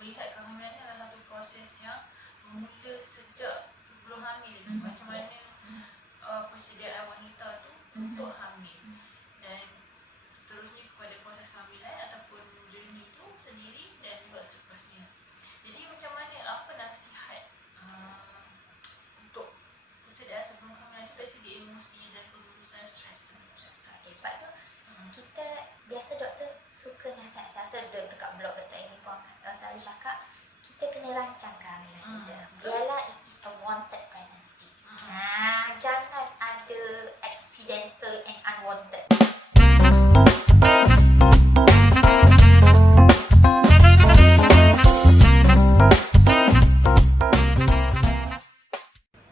melihat kehamilan ni adalah satu proses yang bermula sejak sebelum hamil. Macam mana persediaan wanita tu untuk hamil, dan seterusnya kepada proses kehamilan ataupun journey tu sendiri dan juga seterusnya. Jadi macam mana, apa nasihat untuk persediaan sebelum kehamilan tu dari segi emosi dan pengurusan stres tu? Okay, sebab tu kita biasa doktor suka nasihat. Saya dekat blog doktor ini pun selalu cakap kita kena rancang kehamilan kita. Biarlah it is a wanted pregnancy. Jangan ada accidental and unwanted.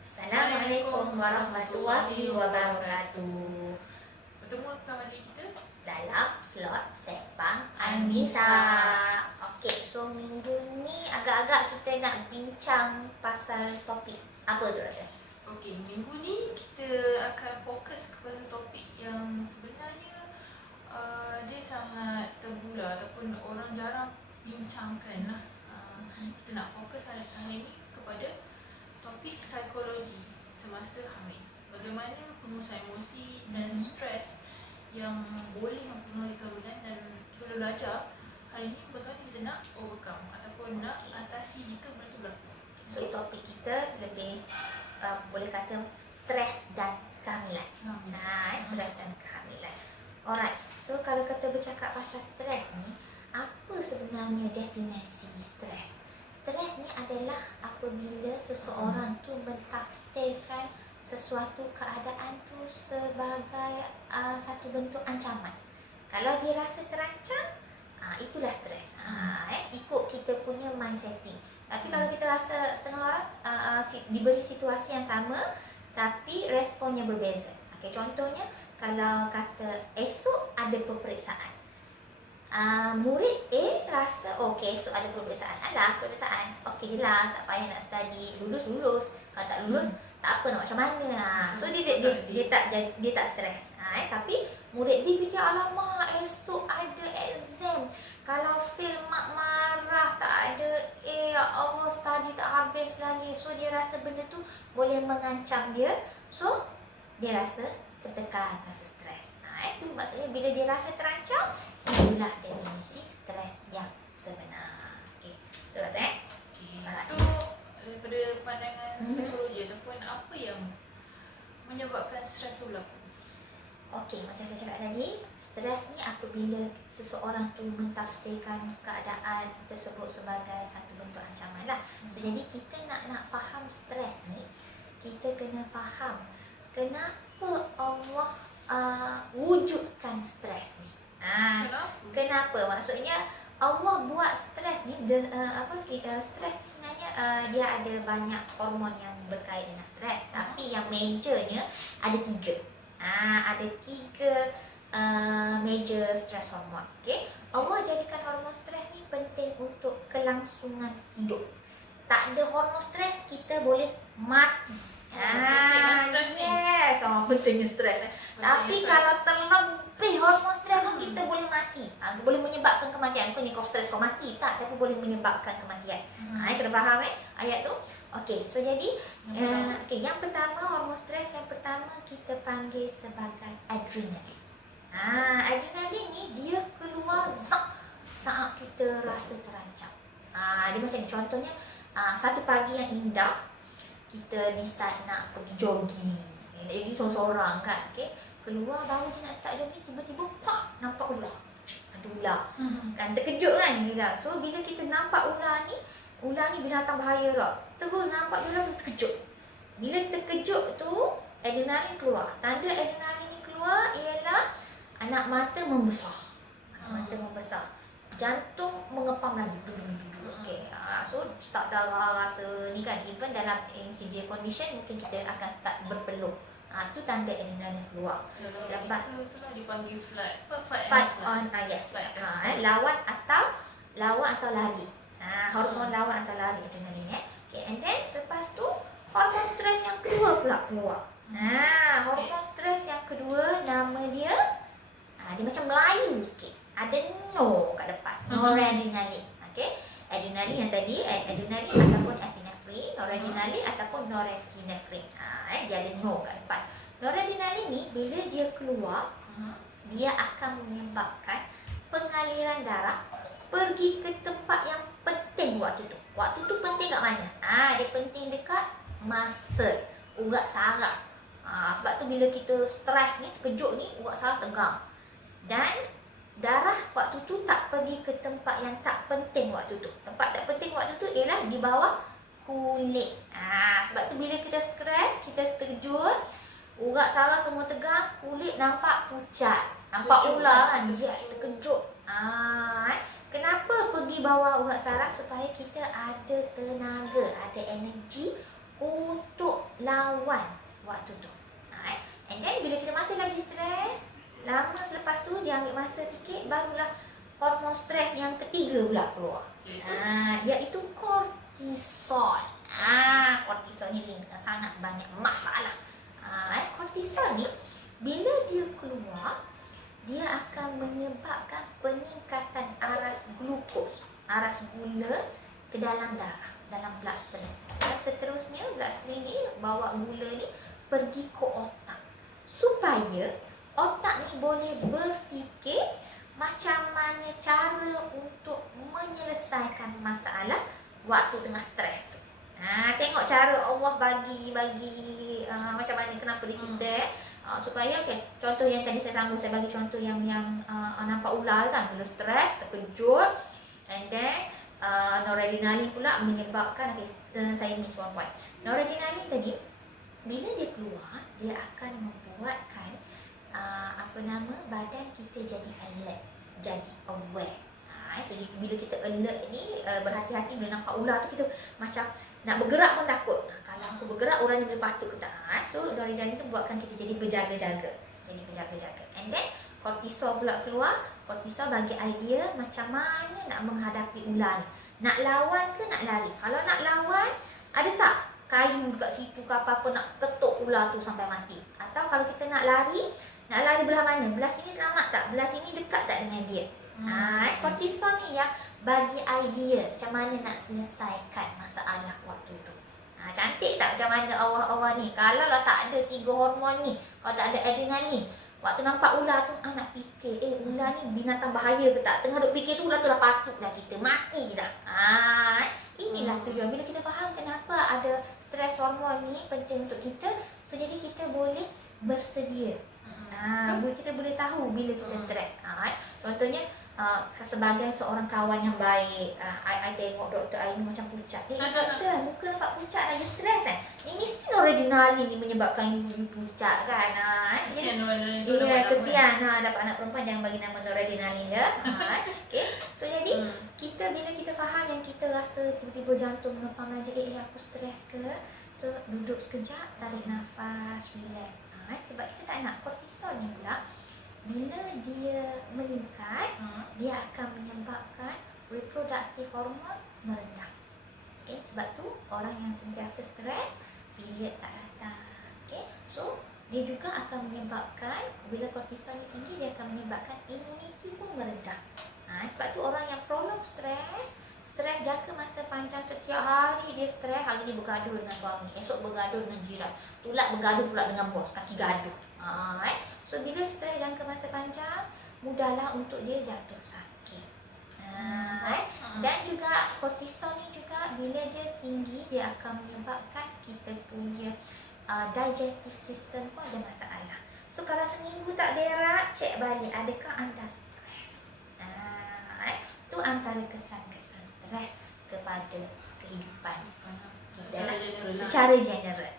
Assalamualaikum warahmatullahi wabarakatuh. Bertemu kembali kita Dalam slot Sepang Anissa. Okey, so minggu ni agak-agak kita nak bincang pasal topik apa tu doktor? Okey, minggu ni kita akan fokus kepada topik yang sebenarnya dia sangat terbular ataupun orang jarang bincangkan lah. Kita nak fokus hari ini kepada topik psikologi semasa hamil. Bagaimana pengurusan emosi dan stres yang boleh mempengaruhi kehamilan, dan kita belajar hari ini bagaimana kita nak overcome ataupun nak atasi jika benda itu berlaku. So topik kita lebih boleh kata stres dan kehamilan. Stres dan kehamilan. Alright. So kalau kita bercakap pasal stres ni, apa sebenarnya definisi stres? Stres ni adalah apabila seseorang tu mentafsirkan sesuatu keadaan tu sebagai satu bentuk ancaman. Kalau dia rasa terancam, itulah stres. Ikut kita punya mind setting. Tapi kalau kita rasa setengah orang diberi situasi yang sama tapi responnya berbeza. Okay, contohnya kalau kata esok ada peperiksaan. Murid A rasa okey, esok ada peperiksaan. Peperiksaan. Okey lah, tak payah nak study, lulus. Kalau tak lulus, tak apa nak macam mana. So dia tak stres. Tapi murid B fikir, alamak esok ada exam. Kalau fail mak marah, tak ada ya Allah, study tak habis lagi. So dia rasa benda tu boleh mengancam dia. So dia rasa tertekan, rasa stres. Itu maksudnya bila dia rasa terancam, itulah definisi stres yang sebenar. Okey, betul tak? So daripada pandangan psikologi ataupun apa yang menyebabkan stres tu berlaku? Okey, macam saya cakap tadi, stres ni apabila seseorang tu mentafsirkan keadaan tersebut sebagai satu bentuk ancaman lah. So jadi kita nak faham stres ni, kita kena faham kenapa Allah wujudkan stres ni. Kenapa? Maksudnya Allah buat stres ni, stres ni sebenarnya dia ada banyak hormon yang berkait dengan stres. Tapi yang majornya ada 3. Ada 3 major stress hormon. Okay? Allah jadikan hormon stres ni penting untuk kelangsungan hidup. Tak ada hormon stres, kita boleh mati. Yes, pentingnya stres. Tapi kalau terlebih hormon stres tu, kita boleh mati. Boleh menyebabkan kematian. Bukannya kau stres kau mati, tak, tapi boleh menyebabkan kematian. Kena faham ayat tu. Okey, so jadi yang pertama, hormon stres yang pertama kita panggil sebagai adrenalin. Adrenalin ni dia keluar saat kita rasa terancam. Dia macam ni, contohnya satu pagi yang indah, kita decide nak pergi jogging. Lagi seorang-seorang kan, okey. Keluar baru je nak start jogging, tiba-tiba nampak ular. Ada ular. Kan terkejut kan gila. So bila kita nampak ular ni binatang bahaya lah. Terus nampak ular tu terkejut. Bila terkejut tu, adrenalin keluar. Tanda adrenalin ni keluar ialah anak mata membesar. Jantung mengepam lagi. Okey. So start darah rasa ni kan, even dalam severe condition mungkin kita akan start berpeluh. Tu tanda adrenalin keluar. Lepas itulah dipanggil fight on lawan atau lari. Hormon lawan atau lari adrenalin. Okay, and then selepas tu hormon stres yang kedua pula keluar. Hormon stres yang kedua nama dia dia macam Melayu sikit. Ada no kat depan. Noradrenaline. Okay. Adrenalin yang tadi, adrenalin ataupun epinefrin, noradrenalin ataupun norepinefrin. Dia ada no kat depan. Noradrenalin ni bila dia keluar, dia akan menyebabkan pengaliran darah pergi ke tempat yang penting waktu tu. Waktu tu penting kat mana? Dia penting dekat muscle, urat saraf. Sebab tu bila kita stres ni, terkejut ni, urat saraf tegang. Dan darah waktu tu tak pergi ke tempat yang tak penting waktu tu. Tempat tak penting waktu tu ialah di bawah kulit. Sebab tu bila kita stres, kita terkejut, urat saraf semua tegang, kulit nampak pucat. Nampak ular kan? Yes, terkejut. Kenapa pergi bawah urat saraf? Supaya kita ada tenaga, ada energi untuk lawan waktu tu. And then bila kita masih lagi stres, lama selepas tu dia ambil masa sikit, barulah hormon stres yang ketiga pula keluar. Iaitu kortisol. Kortisol ni sangat banyak masalah. Kortisol ni bila dia keluar, dia akan menyebabkan peningkatan aras glukos, aras gula ke dalam darah, dalam bloodstream. Dan seterusnya bloodstream ni bawa gula ni pergi ke otak, supaya otak ni boleh berfikir macam mana cara untuk menyelesaikan masalah waktu tengah stres tu. Tengok cara Allah bagi macam mana, kenapa dia cipta supaya contoh yang tadi saya sambung, saya bagi contoh yang nampak ular kan, bila stres, terkejut, and then noradrenalin pula menyebabkan saya miss one point. Noradrenalin tadi bila dia keluar, dia akan membuatkan badan kita jadi alert, jadi aware. So bila kita alert ni, berhati-hati bila nampak ular tu, kita macam nak bergerak pun takut. Kalau aku bergerak, orang ni boleh patut ke tak? So noradrenalin tu buatkan kita jadi berjaga-jaga. And then kortisol pula keluar. Kortisol bagi idea macam mana nak menghadapi ular ni. Nak lawan ke nak lari? Kalau nak lawan, ada tak kayu dekat situ ke apa-apa nak ketuk ular tu sampai mati? Atau kalau kita nak lari belah mana? Belah sini selamat tak? Belah sini dekat tak dengan dia? Kortisol ni yang bagi idea macam mana nak selesaikan masalah waktu tu. Cantik tak macam mana Allah ni? Kalau lah tak ada 3 hormon ni, kalau tak ada adrenalin, waktu nampak ular tu, nak fikir, ular ni binatang bahaya ke tak? Tengah duk fikir tu, ular tu dah patutlah kita mati dah. Inilah tujuan. Bila kita faham kenapa ada stres hormon ni penting untuk kita, so jadi kita boleh bersedia. Kita boleh tahu bila kita stres. Contohnya, sebagai seorang kawan yang baik, I tengok doktor I ni macam pucat. Doktor, muka nampak pucat lagi stres kan? Ini mesti noradrenalin ni menyebabkan you pucat kan? Kesian dapat anak perempuan, jangan bagi nama noradrenalin dia. So jadi kita bila kita faham yang kita rasa tiba-tiba jantung mengepam aja, aku stres ke? So duduk sekejap, tarik nafas, relax. Sebab kita tak nak kortisol ni pula, bila dia meningkat, dia akan menyebabkan reproduktif hormon merendah. Sebab tu orang yang sentiasa stres, period tak datang. So dia juga akan menyebabkan, bila kortisol ni tinggi, dia akan menyebabkan immunity pun merendah. Sebab tu orang yang prolong stres jangka masa panjang, setiap hari dia stres, hari ni bergaduh dengan suami, esok bergaduh dengan jiran, tulak bergaduh pula dengan bos, kaki gaduh. So bila stres jangka masa panjang, mudahlah untuk dia jatuh sakit. Dan juga kortisol ni juga bila dia tinggi, dia akan menyebabkan kita punya digestive system pun ada masalah. So kalau seminggu tak berak, cek balik, adakah anda stres? Tu antara kesan-kesan stres kepada kehidupan kita secara general.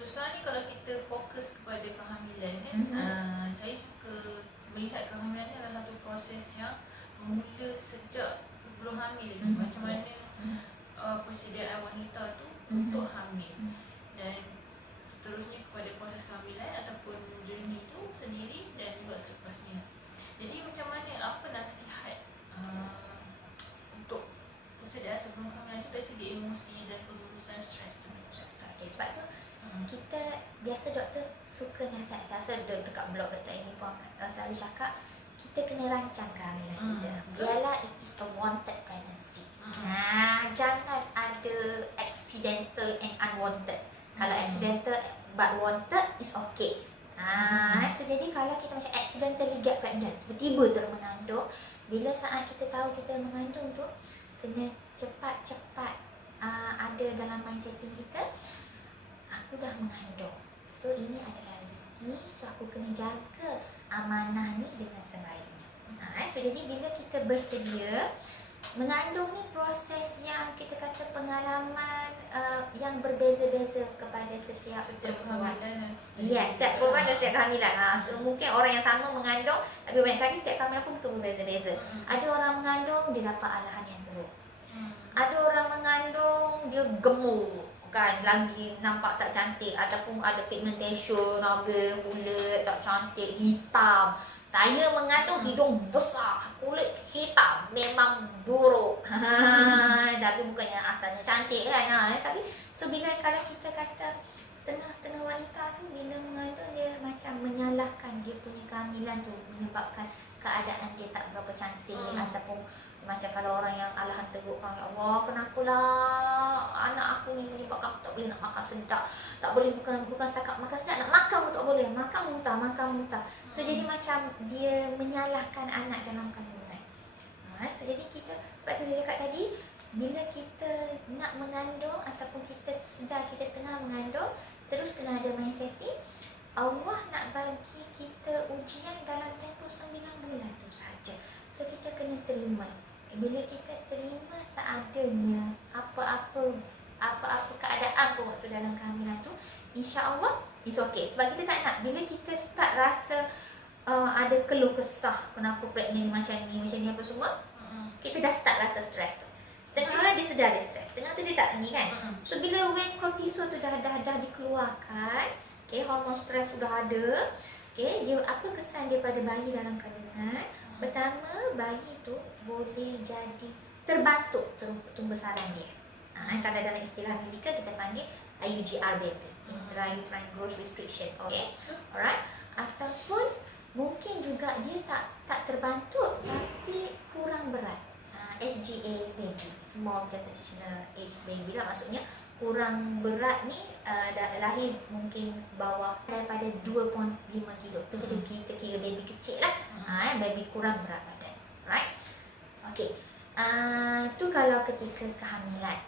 So sekarang ni kalau kita fokus kepada kehamilan kan, saya suka melihat kehamilan ni adalah satu proses yang bermula sejak sebelum hamil. Macam mana persediaan wanita tu untuk hamil, dan seterusnya kepada proses kehamilan ataupun journey tu sendiri dan juga selepasnya. Jadi macam mana, apa nasihat untuk persediaan sebelum kehamilan tu dari segi emosi dan pengurusan stres tu? Sebab tu kita biasa doktor suka nasihat. Saya rasa dekat blog Dr. Amy pun selalu cakap, kita kena rancang kehamilan kita. Biarlah it is a wanted pregnancy. Jangan ada accidental and unwanted. Kalau accidental but wanted is okay. So jadi kalau kita macam accidentally get pregnant, tiba-tiba terus mengandung, bila saat kita tahu kita mengandung tu, kena cepat-cepat ada dalam mindsetting kita, aku dah mengandung, so ini adalah rezeki, so aku kena jaga amanah ni dengan sebaiknya. So jadi bila kita bersedia mengandung ni, proses yang kita kata pengalaman yang berbeza-beza kepada setiap perempuan. Setiap perempuan dan setiap kehamilan. So, mungkin orang yang sama mengandung, tapi banyak kali setiap kehamilan pun berbeza-beza. Ada orang mengandung, dia dapat alahan yang teruk. Ada orang mengandung, dia gemuk, kan, lagi nampak tak cantik, ataupun ada pigmentation, habis kulit tak cantik, hitam. Saya mengandung hidung besar, kulit hitam, memang buruk. Tapi bukannya asalnya cantik kan. Tapi so bila kalau kita kata setengah-setengah wanita tu bila mengandung, dia macam menyalahkan dia punya kehamilan tu, menyebabkan keadaan dia tak berapa cantik. Ataupun macam kalau orang yang alahan teruk, ya Allah, kenapalah anak aku ni menyebabkan aku tak boleh nak makan sedap. Tak boleh, bukan setakat makan sedap, nak makan pun tak boleh, makan muntah. So jadi macam dia menyalahkan anak dalam kandungan. So jadi kita, sebab tu saya cakap tadi, bila kita nak mengandung ataupun kita sedar kita tengah mengandung, terus kena ada mindsetting, Allah nak bagi kita ujian dalam tempoh 9 bulan tu saja. So kita kena terima. Bila kita terima seadanya, apa-apa keadaan pun waktu dalam kehamilan tu, insya-Allah it's okay. Sebab kita tak nak bila kita start rasa ada keluh kesah, kenapa pregnant macam ni apa semua, kita dah start rasa stres tu. Setengah orang dia sedar dia stres, setengah tu dia tak ni kan. So bila when cortisol tu dah dikeluarkan, okay, hormon stres sudah ada, okay, dia apa kesan dia pada bayi dalam kandungan? Pertama, bayi tu boleh jadi terbantuk tumbesaran dia. Kalau dalam istilah medikal kita panggil IUGR baby, intrauterine growth restriction. Okay, alright. Ataupun mungkin juga dia tak terbantuk tapi kurang berat. SGA baby, small gestational age baby lah, maksudnya kurang berat ni lahir mungkin bawah daripada 2.5 kilo. Tu kita kira baby kecil lah. Baby kurang berat badan. Right? Okay. Tu kalau ketika kehamilan.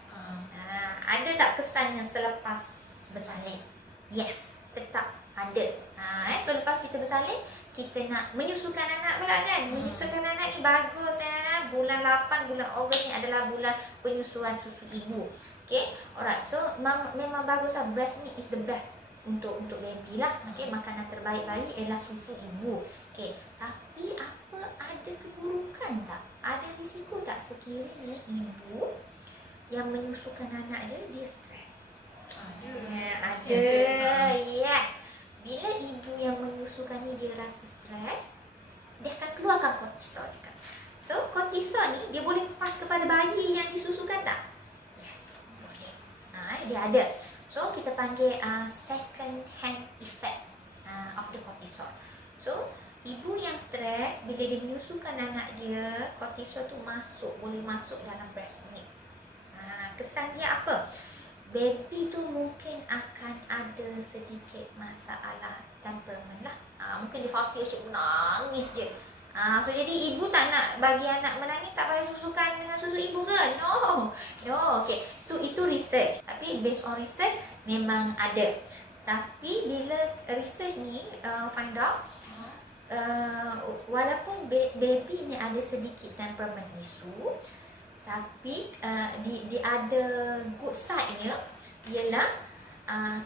Ada tak kesannya selepas bersalin? Yes, tetap ada. So lepas kita bersalin, kita nak menyusukan anak pula kan. Menyusukan anak ni bagus ya. Bulan 8, bulan Ogos ni adalah bulan penyusuan susu ibu. Okay, alright. So memang bagus lah, breast milk is the best untuk baby lah. Okay, makanan terbaik bayi ialah susu ibu. Okay, tapi ada keburukan tak? Ada risiko tak sekiranya ibu yang menyusukan anak dia stres? Ada. Yes. Bila ibu yang menyusukan ni dia rasa stres, dia akan keluarkan kortisol. So kortisol ni dia boleh pas kepada bayi yang disusukan tak? Dia ada. So kita panggil second hand effect of the cortisol. So ibu yang stres, bila dia menyusukan anak dia, kortisol tu boleh masuk dalam breast milk. Kesan dia apa? Baby tu mungkin akan ada sedikit masalah temperament lah. Mungkin dia fasi asyik menangis je. So jadi ibu tak nak bagi anak menangis, tak payah susukan dengan susu ibu ke? No, okay. Itu research. Tapi based on research memang ada. Tapi bila research ni find out, walaupun baby ni ada sedikit temperament issue, tapi di ada good side-nya ialah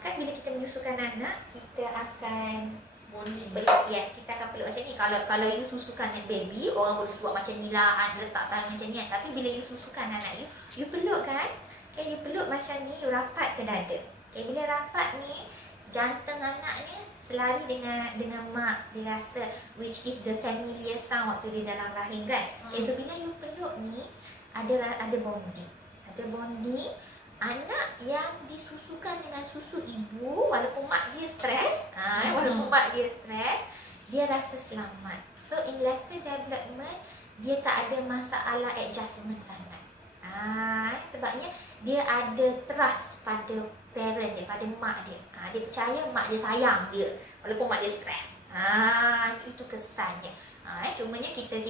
kan bila kita menyusukan anak, kita akan kita akan peluk macam ni. Kalau you susukan baby, orang boleh buat macam ni lah, letak tangan macam ni. Tapi bila you susukan anak you peluk kan. Okay, you peluk macam ni, you rapat ke dada. Okay, bila rapat ni, jantung anak ni selari dengan mak. Dia rasa, which is the familiar sound waktu dia dalam rahim kan. Okay, so bila you peluk ni, ada bonding. Ada bonding. Anak yang disusukan dengan susu ibu, walaupun mak dia stres, dia rasa selamat. So in later development dia tak ada masalah adjustment sangat. Sebabnya dia ada trust pada parent dia, pada mak dia. Dia percaya mak dia sayang dia walaupun mak dia stres. Itu kesannya. Cumanya kita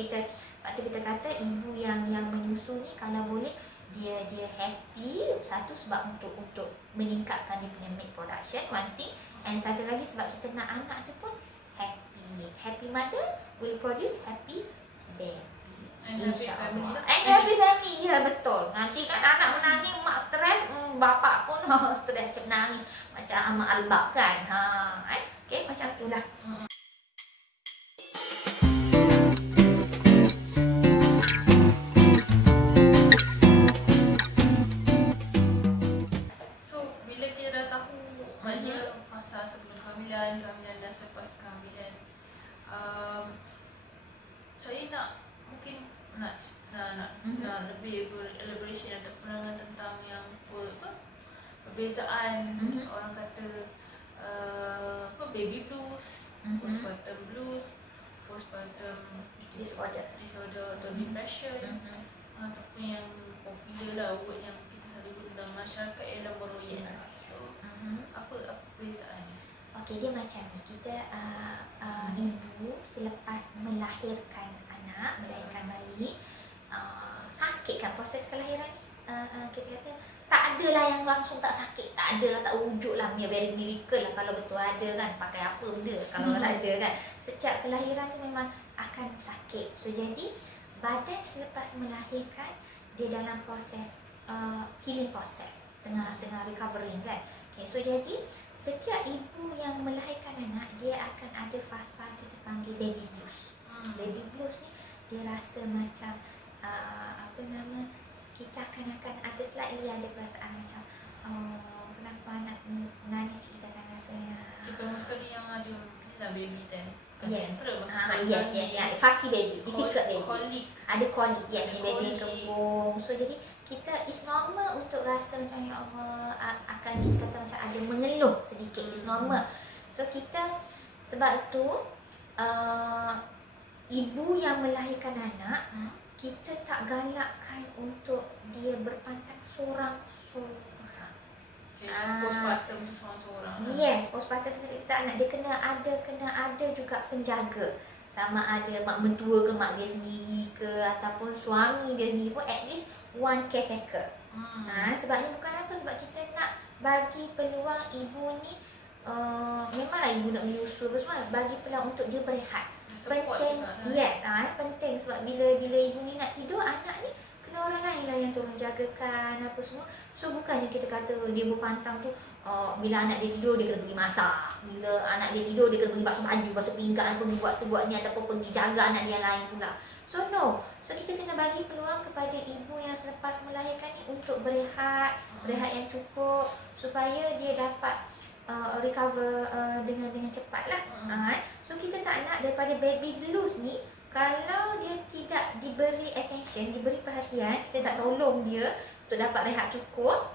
waktu kita kata ibu yang menyusu ni kalau boleh dia happy, satu sebab untuk meningkatkan dia punya milk production, one thing, and satu lagi sebab kita nak anak tu pun happy. Happy mother will produce happy baby. InsyaAllah. And happy family. Ya, betul. Nanti kan anak menangis, mak stres, bapak pun stres macam menangis macam Amak Albab kan. Okay, macam itulah. kehamilan dan selepas kehamilan, saya mungkin nak lebih elaboration atau penerangan tentang yang perbezaan orang kata baby blues, postpartum blues, postpartum disorder atau depression, ataupun yang popular lah word yang kita selalu guna dalam masyarakat ialah meroyan. So apa perbezaannya? Okey, dia macam ni. Kita ibu selepas melahirkan anak, melahirkan bayi, sakit kan proses kelahiran ni. Kita kata tak adalah yang langsung tak sakit, tak adalah, tak wujud lah, very miracle lah kalau betul ada kan, pakai apa benda kalau ada kan. Setiap kelahiran tu memang akan sakit. So jadi badan selepas melahirkan dia dalam proses healing process, tengah recovering kan. Okay, so jadi setiap ibu yang melahirkan anak dia akan ada fasa kita panggil baby blues. Baby blues ni dia rasa macam kita akan ada slightly ada perasaan macam kenapa anak menangis, kita akan rasanya terutama sekali yang ada baby time. Yes. Fussy baby, difficult baby. Ada colic, yes, baby kembung. So jadi kita is normal untuk rasa macam ya Allah, akan kita kata macam ada mengeluh sedikit, is normal. So kita sebab tu ibu yang melahirkan anak, kita tak galakkan untuk dia berpantang seorang-seorang. Postpartum tu seorang-seorang. Yes, postpartum tu kita anak dia kena ada juga penjaga. Sama ada mak mentua ke, mak dia sendiri ke, ataupun suami dia sendiri pun, at least one caretaker. Sebabnya bukan apa, sebab kita nak bagi peluang ibu ni, memanglah ibu nak menyusu apa semua, bagi peluang untuk dia berehat. Penting, yes, penting sebab bila ibu ni nak tidur, anak ni kena orang lain lah yang tolong jagakan apa semua. So bukannya kita kata dia berpantang tu, bila anak dia tidur dia kena pergi masak, bila anak dia tidur dia kena pergi basuh baju, basuh pinggan, pergi buat tu buat ni, ataupun pergi jaga anak dia lain pula. So no, so kita kena bagi peluang kepada ibu yang selepas melahirkan ni untuk berehat yang cukup supaya dia dapat recover dengan cepat lah. So kita tak nak daripada baby blues ni, kalau dia tidak diberi attention, diberi perhatian, kita tak tolong dia untuk dapat rehat cukup,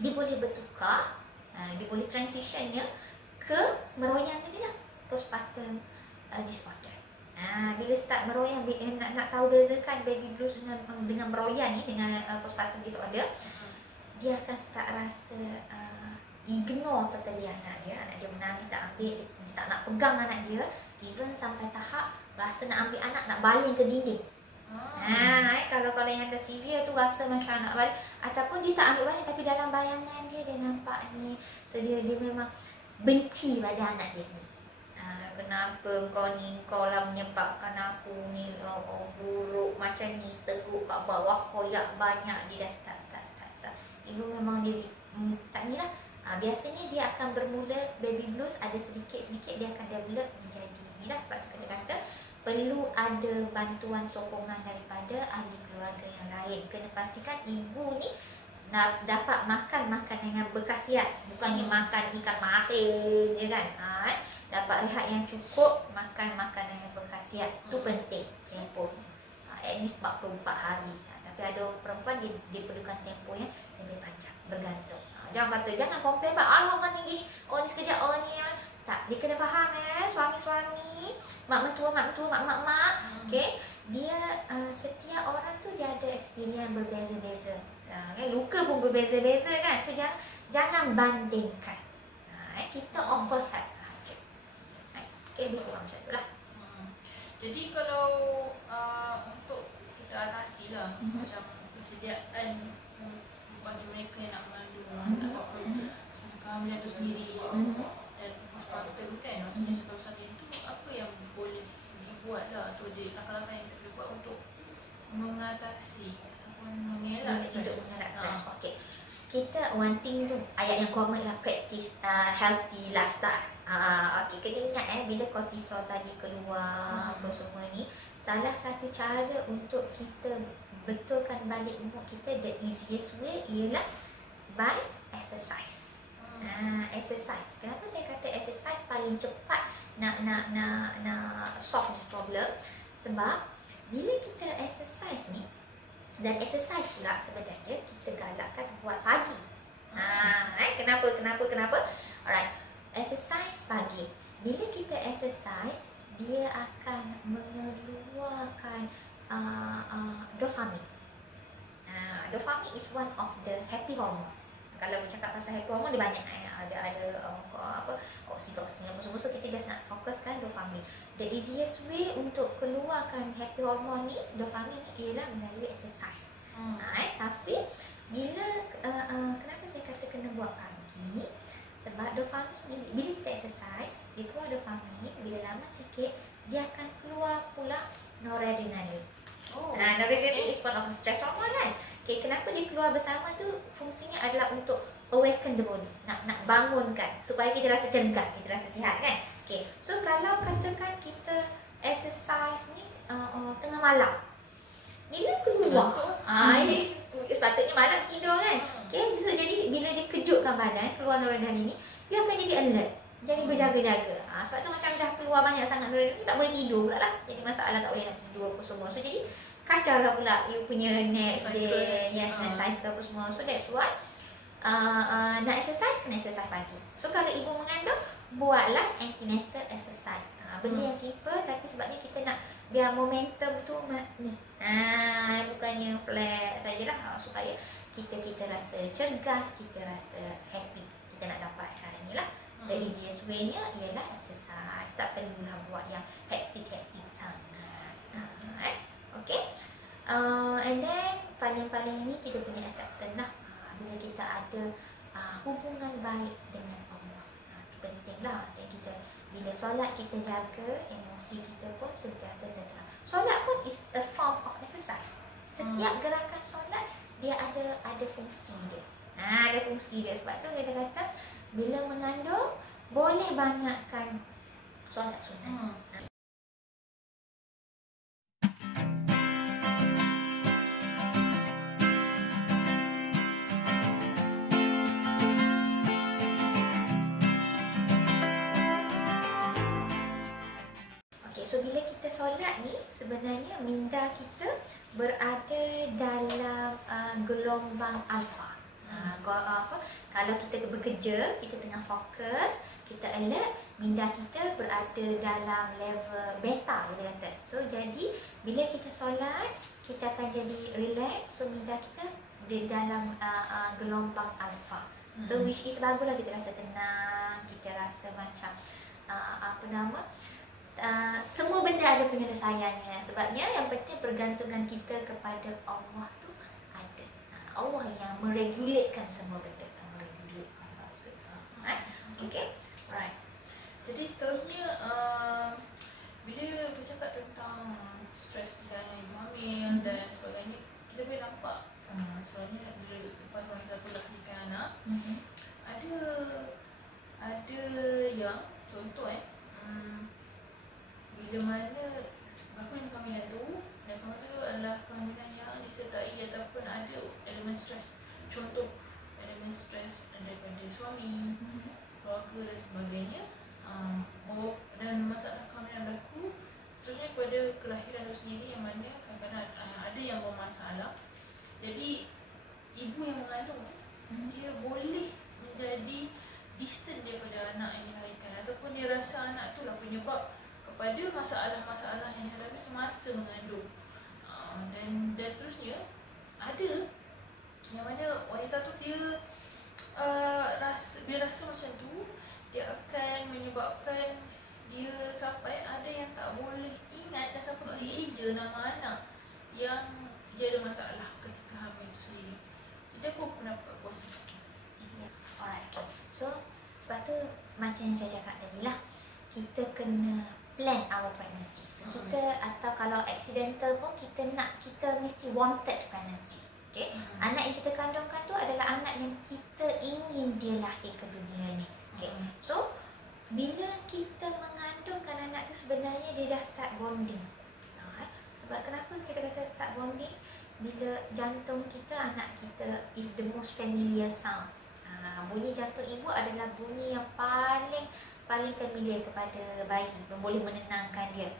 dia boleh bertukar, dia boleh transitionnya ke meroyan tadi lah, postpartum disorder. Bila start meroyan, nak tahu bezakan baby blues dengan meroyan ni, dengan postpartum disorder, dia akan start rasa ignore totally anak dia menangis, tak ambil, dia tak nak pegang anak dia, even sampai tahap rasa nak ambil anak, nak baling ke dinding. Kalau yang ada severe tu rasa macam nak baling, ataupun dia tak ambil baling tapi dalam bayangan dia nampak ni. So dia memang benci pada anak dia sendiri. Kenapa kau lah menyebabkan aku ni buruk macam ni, teruk kat bawah, koyak banyak, dia dah start. Ibu memang dia tak ni lah. Biasanya dia akan bermula baby blues, ada sedikit-sedikit dia akan develop menjadi ni lah. Sebab tu kita kata perlu ada bantuan sokongan daripada ahli keluarga yang lain. Kena pastikan ibu ni nak dapat makan makanan yang berkhasiat, bukannya makan ikan masin je kan. Dapat rehat yang cukup, makan makanan yang berkhasiat. Tu penting tempoh. At least 44 hari. Tapi ada perempuan dia perlukan tempoh yang lebih panjang, bergantung. Jangan compare, Allah ni gini, ni sekejap, ni Tak, dia kena faham suami-suami, mak mentua, mak-mak. Okey, dia setiap orang tu dia ada experience berbeza-beza. Luka pun berbeza-beza kan. So jangan bandingkan. Kita offer help sahaja. Okey, lebih kurang macam itulah. Jadi kalau untuk kita atasi lah macam persediaan bagi mereka yang nak mengandung ataupun kehamilan tu sendiri dan masa tu kan, maksudnya sebab itu apa yang boleh dibuat lah atau langkah-langkah yang kita boleh buat untuk mengatasi ataupun mengelak stres. Okey. Kita one thing tu ayat yang common lah, practice healthy lifestyle. Okey, kena ingat bila kortisol tadi keluar apa semua ni, salah satu cara untuk kita betulkan balik mood kita, the easiest way ialah by exercise. Exercise. Kenapa saya kata exercise paling cepat nak solve this problem? Sebab bila kita exercise ni, dan exercise pula sebenarnya kita galakkan buat pagi. Kenapa? Alright. Exercise pagi. Bila kita exercise, dia akan mengeluarkan dopamine. Dopamine is one of the happy hormone. Kalau bercakap pasal happy hormone, dia banyak. Ada oksitosin apa semua. So kita just nak fokuskan dopamine. The easiest way untuk keluarkan happy hormone ni, dopamine ni, ialah melalui exercise. Tapi bila kenapa saya kata kena buat pagi? Sebab dopamine ni, bila kita exercise, dia keluar dopamine ni, bila lama sikit dia akan keluar pula noradrenaline. Noradrenaline is one of the stress hormone kan. Okay, kenapa dia keluar bersama tu? Fungsinya adalah untuk awaken the body, nak bangunkan supaya kita rasa cergas, kita rasa sihat kan. Okay, so kalau katakan kita exercise ni tengah malam, bila keluar sepatutnya malam tidur kan. Okay, so jadi bila dia kejutkan badan, keluar noradrenaline ni, dia akan jadi alert, jadi berjaga-jaga. Sebab tu macam dah keluar banyak sangat noradrenaline, tak boleh tidur pula lah. Jadi masalah tak boleh nak tidur apa semua. So jadi kacau lah pula you punya next day, next cycle apa semua. So that's why nak exercise, kena exercise pagi. So kalau ibu mengandung, buatlah antenatal exercise. Benda yang simple, tapi sebabnya kita nak biar momentum tu ni. Bukannya flat sajalah, supaya kita rasa cergas, kita rasa happy. Kita nak dapatkan inilah. The easiest way-nya ialah exercise. Tak perlulah buat yang hectic sangat. Okay. And then paling-paling ni kita punya acceptance lah. Bila kita ada hubungan baik dengan Allah. Penting lah. Maksudnya kita bila solat, kita jaga emosi kita pun sentiasa tenang. Solat pun is a form of exercise. Setiap gerakan solat dia ada fungsi dia. Ada fungsi dia. Sebab tu kita kata bila mengandung boleh banyakkan solat sunat. So bila kita solat ni, sebenarnya minda kita berada dalam gelombang alfa. Kalau kita bekerja, kita tengah fokus, kita alert, minda kita berada dalam level beta, kita kata. So jadi bila kita solat, kita akan jadi relax. So minda kita di dalam gelombang alfa. So which is baguslah, kita rasa tenang, kita rasa macam semua benda ada penyelesaiannya. Sebabnya yang penting pergantungan kita kepada Allah tu ada. Allah yang meregulatekan semua benda, meregulatekan masa. Okay, right. Jadi seterusnya bila bercakap tentang stres di kalangan ibu hamil dan sebagainya, kita boleh nampak sebenarnya bila lepas wanita tu lahirkan anak, ada yang contoh bila mana berlaku kehamilan tu, dan kehamilan tu adalah kehamilan yang disertai ataupun ada elemen stres. Contoh elemen stres daripada suami, keluarga dan sebagainya. Dan masalah kehamilan berlaku seterusnya kepada kelahiran itu sendiri, yang mana kadang-kadang ada yang bermasalah. Jadi ibu yang mengandung dia boleh menjadi distant daripada anak yang dilahirkan, ataupun dia rasa anak tu lah penyebab kepada masalah-masalah yang dihadapi semasa mengandung. Dan seterusnya, ada yang mana wanita tu dia rasa macam tu, dia akan menyebabkan dia sampai ada yang tak boleh ingat dan sampai tak boleh eja nama anak yang dia ada masalah ketika hamil tu sendiri. Jadi apa pendapat puas? Alright, okay. So sebab tu macam yang saya cakap tadi lah, kita kena plan our pregnancy. So kita atau kalau accidental pun kita mesti wanted pregnancy. Okay? Anak yang kita kandungkan tu adalah anak yang kita ingin dia lahir ke dunia ni. Okay? So bila kita mengandungkan anak tu, sebenarnya dia dah start bonding. Sebab kenapa kita kata start bonding? Bila jantung kita, anak kita is the most familiar sound. Bunyi jantung ibu adalah bunyi yang paling familiar kepada bayi, boleh menenangkan dia.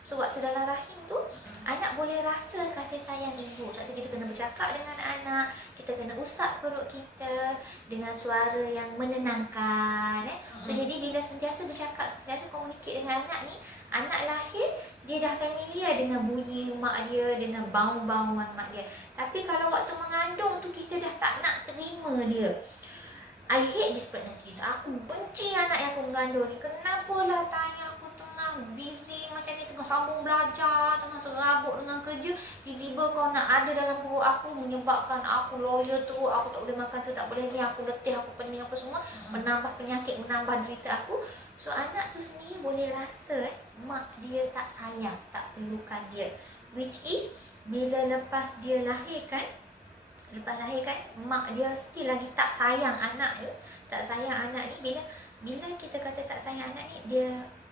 So waktu dalam rahim tu, anak boleh rasa kasih sayang ibu. Sebab tu kita kena bercakap dengan anak, kita kena usap perut kita dengan suara yang menenangkan. So jadi bila sentiasa bercakap, sentiasa communicate dengan anak ni, anak lahir dia dah familiar dengan bunyi mak dia, dengan bau-bauan mak dia. Tapi kalau waktu mengandung tu kita dah tak nak terima dia. I hate this pregnancy. Aku benci anak yang aku mengandung ni. Kenapalah tanya aku tengah busy macam ni, tengah sambung belajar, tengah serabut dengan kerja, tiba-tiba kau nak ada dalam perut aku, menyebabkan aku lawyer tu, aku tak boleh makan tu, tak boleh ni, aku letih, aku pening, apa semua, menambah penyakit, menambah derita aku. So anak tu sendiri boleh rasa mak dia tak sayang, tak perlukan dia. Which is bila lepas dia lahirkan, mak dia still lagi tak sayang anak ni. Tak sayang anak ni. Bila kita kata tak sayang anak ni, dia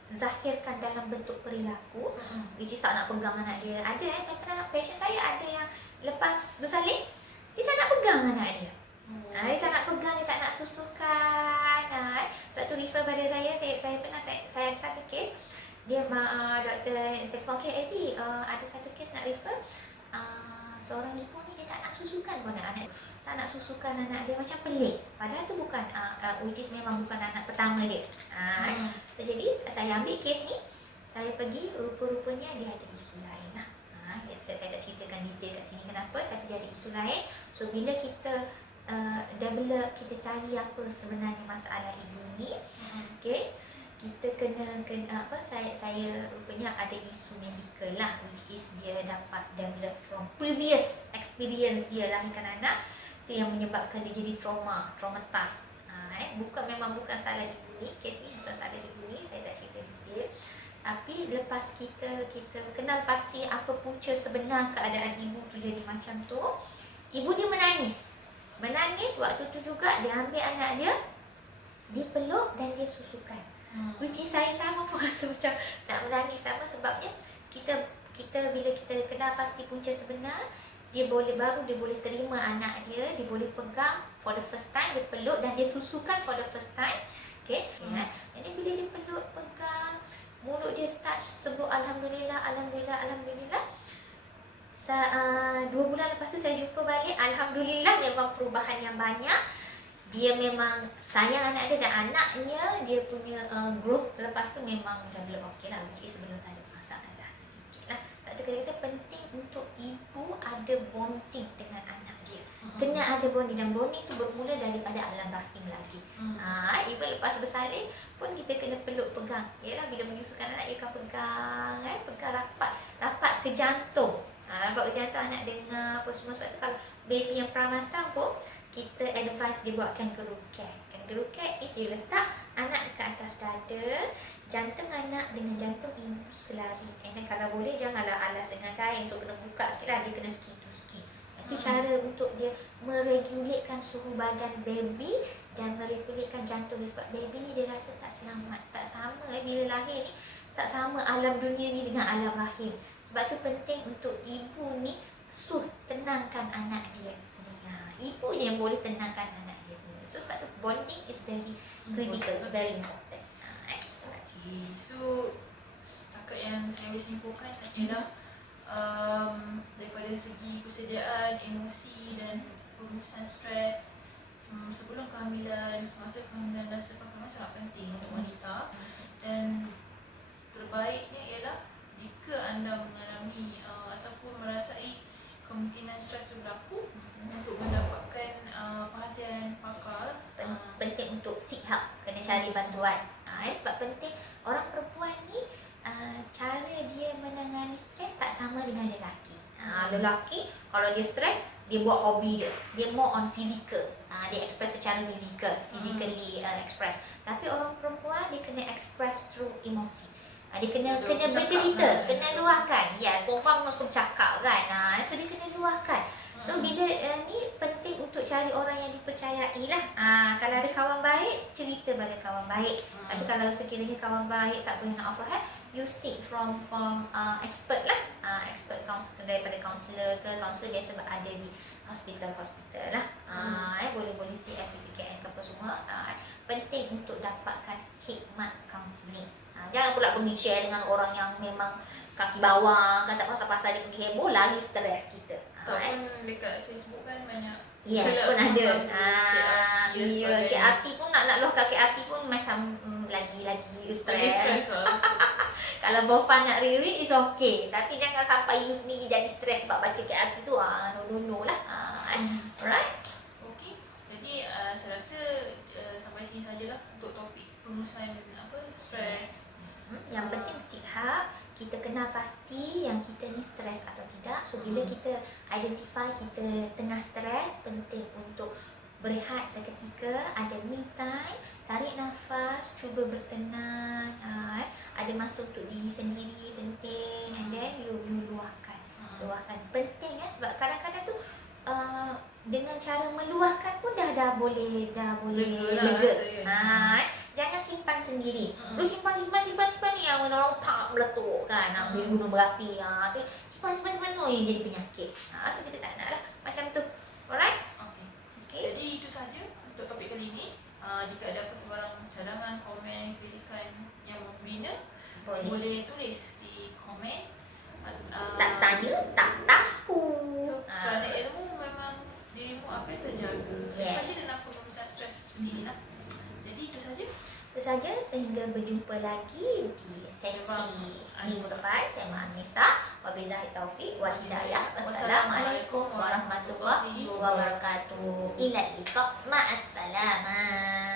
zahirkan dalam bentuk perilaku, which is tak nak pegang anak dia. Ada saya pernah, patient saya ada yang lepas bersalin, dia tak nak pegang anak dia. Dia tak nak pegang, dia tak nak susukan. Sebab tu refer pada saya pernah, saya ada satu kes, dia doktor telefon, okay Ezzy, ada satu kes nak refer, seorang ibu ni dia tak nak susukan pun anak, tak nak susukan anak dia, macam pelik. Padahal tu bukan which is memang bukan anak pertama dia. So jadi saya ambil kes ni, saya pergi, rupa-rupanya dia ada isu lain lah. Saya tak ceritakan detail kat sini kenapa, tapi dia ada isu lain. So bila kita develop, kita cari apa sebenarnya masalah ibu ni, okay, kita kena saya rupanya ada isu medical lah, which is dia dapat develop from previous experience dia lahirkan anak, itu yang menyebabkan dia jadi traumatized. Memang bukan salah ibu ni, kes ni bukan salah ibu ni, saya tak cerita detail. Tapi lepas kita kenal pasti apa punca sebenar keadaan ibu tu jadi macam tu, ibu dia menangis waktu tu juga. Dia ambil anak dia, dia peluk dan dia susukan. Which is saya sama pun rasa macam nak menangis sama, sebabnya kita bila kita kenal pasti punca sebenar, dia boleh terima anak dia boleh pegang for the first time, dia peluk dan dia susukan for the first time. Okay. Jadi bila dia peluk, pegang, mulut dia start sebut alhamdulillah. 2 bulan lepas tu saya jumpa balik, alhamdulillah memang perubahan yang banyak. Dia memang sayang anak dia, dan anaknya dia punya growth lepas tu memang dah belum okey lah, which is sebelum tak ada masalah sedikit lah. Tak ada, kata penting untuk ibu ada bonding dengan anak dia. Kena ada bonding, dan bonding tu bermula daripada alam rahim lagi. Even lepas bersalin pun kita kena peluk, pegang. Yalah, bila menyusukan anak, dia akan pegang, pegang rapat ke jantung. Rapat ke jantung, anak dengar apa semua. Sebab tu kalau baby yang pramatang pun, kita advise dia buat kangaroo cat. Kangaroo cat is dia letak anak dekat atas dada, jantung anak dengan jantung ibu selari. And kalau boleh janganlah alas dengan kain, so kena buka sikit lah, dia kena skin to skin. Itu cara untuk dia meregulatekan suhu badan baby dan meregulatekan jantung dia. Sebab baby ni dia rasa tak selamat, tak sama bila lahir ni, tak sama alam dunia ni dengan alam rahim. Sebab tu penting untuk ibu ni tenangkan anak dia sendiri. Ibu je yang boleh tenangkan anak dia sendiri. So sebab tu bonding is very critical, very important. Okay. So setakat yang saya boleh simpulkan adalah daripada segi persediaan emosi dan pengurusan stres, sebelum kehamilan, semasa kehamilan dan selepas kehamilan sangat penting untuk wanita. Dan terbaiknya ialah jika anda mengalami ataupun merasai kemungkinan stres itu berlaku, untuk mendapatkan perhatian pakar. Penting untuk seek help, kena cari bantuan. Sebab penting orang perempuan ni cara dia menangani stres tak sama dengan lelaki. Lelaki kalau dia stres, dia buat hobi dia. Dia more on physical. Dia express secara physically express. Tapi orang perempuan dia kena express through emosi. Dia kena bercerita, kena luahkan. Yes, perempuan memang suka bercakap kan. So dia kena luahkan. So bila ni penting untuk cari orang yang dipercayai lah. Kalau ada kawan baik, cerita pada kawan baik. Tapi kalau sekiranya kawan baik tak boleh nak offer help, you seek from expert lah. Expert daripada kaunselor ke, kaunselor biasa ada di hospital lah. Boleh seek FPPKN ke apa semua. Penting untuk dapatkan hikmat kaunseling. Jangan pula pergi share dengan orang yang memang kaki bawah, kan tak pasal-pasal dia pergi heboh, lagi stres kita. Ataupun dekat Facebook kan banyak. Yes, pun ada. Ya, KRT pun nak luahkan KRT pun macam lagi stres. Kalau for fun nak read is okay, tapi jangan sampai you sendiri jadi stres sebab baca KRT tu. No lah. Alright. Okay. Jadi saya rasa sampai sini sajalah untuk topik pengurusan stres. Yang penting sihat, kita kenal pasti yang kita ni stres atau tidak. So bila kita identify kita tengah stres, penting untuk berehat seketika, ada me time, tarik nafas, cuba bertenang, ada masa untuk diri sendiri penting, and then you luahkan. Penting kan, sebab kadang-kadang tu dengan cara meluahkan pun dah boleh lega. Jangan simpan sendiri. Terus simpan ni yang menolong meletup kan. Bila gunung berapi tu simpan tu yang jadi penyakit. So kita tak nak lah macam tu. Alright? Okay. Jadi itu saja untuk topik kali ini. Jika ada sebarang cadangan, komen, kritikan yang membina, boleh tulis di komen. Tak tanya, tak tahu. So, kerana ilmu memang dirimu apa yang terjaga. Especially dalam pengurusan stres seperti ini lah. Jadi itu saja, sehingga berjumpa lagi di sesi minggu depan. Saya Anissa. Wabillahi taufiq wal hidayah. Wassalamualaikum warahmatullahi wabarakatuh. Ila liqa. Ma'assalamah.